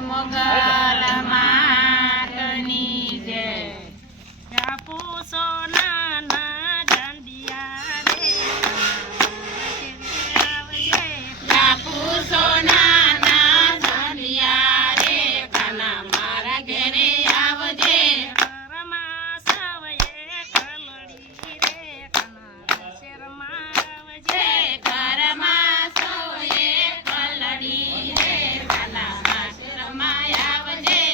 મોગલ માતની જય. આપુ સોનાના દાંડિયા રે આવજે. આપુ સોનાના દાંડિયા રે કાના મારા ઘરે આવજે. ઘરમાં સવયે કલડી રે કાના શેરમાં આવજે. ઘરમાં સૌએ કલડી રે કાના આશ્રમમાં આવજે.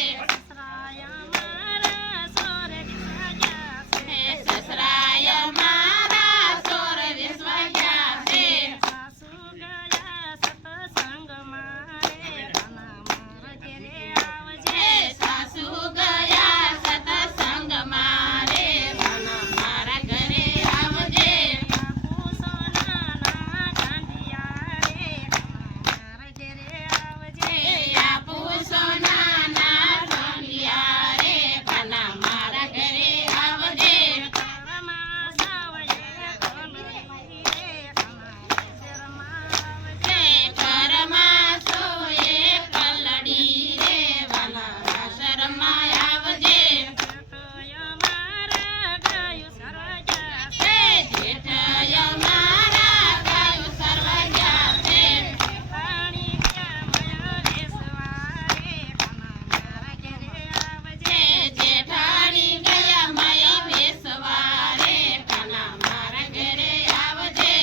સસરાયા મારા સોરે વિસાયા છે. સસરાય મારા સોર વિશ્વાયા છે. સાસુ ગયા સત્સંગમાં રે કાના મારા ઘરે આવજે. સાસુ ગયા સત્સંગમાં રે કાના મારા ઘરે આવજે. આપુ સોનાના દાંડિયા રે કાના મારા ઘરે આવજે. આપુ સોનાના દાંડિયા રે કાના મારા ઘરે આવજે. ઘરમાં સવયે કલડી રે કાના શેરમાં આવજે. ઘરમાં સૌએ કલડી રે વાલા આશ્રમમાં આવજે. જેઠય મારા ગાયું સરજા છે. જેઠય મારા ગાયું સર્વજ્ઞા છે. પાણી ક્યાં મયા વેસવારે કાના મારા ઘરે આવજે. જેઠાણી ગયા મય વેસવારે કાના મારા ઘરે આવજે.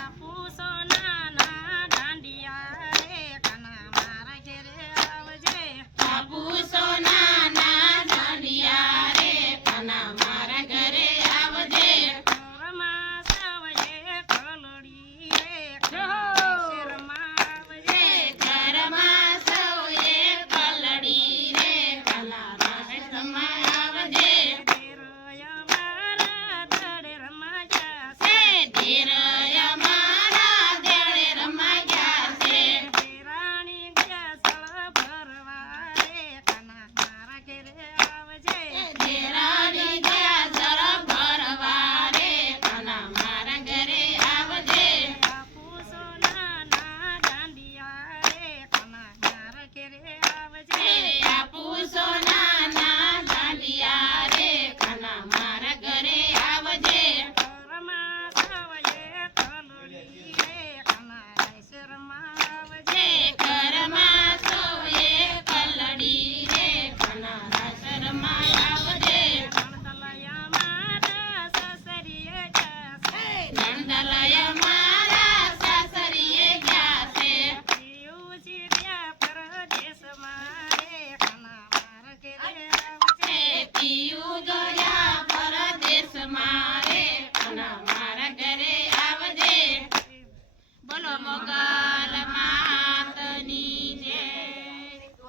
આપુ સોનાના દાંડિયા રે કાના મારા ઘરે આવજે. આપુ સોનાના દાંડિયા રે કાના મારા ઘરે આવજે. ઘરમાં સવયે કલડી રે કાના શેરમાં આવજે. ઘરમાં સૌએ કલડી રે કાના આશ્રમમાં આવજે. ધીરય મારા દડે રમાયા છે. ધીરય મારા દેળે રમાયા છે. ધીરાણી ગયા સળ ભરવા રે કાના મારા ઘરે આવજે. ધીરાણી ગયા સર ભરવા રે કાના મારા ઘરે આવજે. આપુ સોનાના દાંડિયા રે કાના મારા ઘરે આવજે. આપુ સોનાના દાંડિયા રે કાના મારા ઘરે આવજે. ઘરમાં સવયે કલડી રે કાના શેરમાં આવજે. ઘરમાં સૌએ કલડી રે કાના આશ્રમમાં આવજે. ગણતલયા મારા સસરીએ ગયા છે. નંદલય મારા સાસરીએ ગયા છે. પિયુજી ગયા પરદેશમાં રે કાના મારા ઘરે આવજે. પિયુ ગયા પરદેશમાં રે કાના મારા ઘરે આવજે. બોલો મોગલ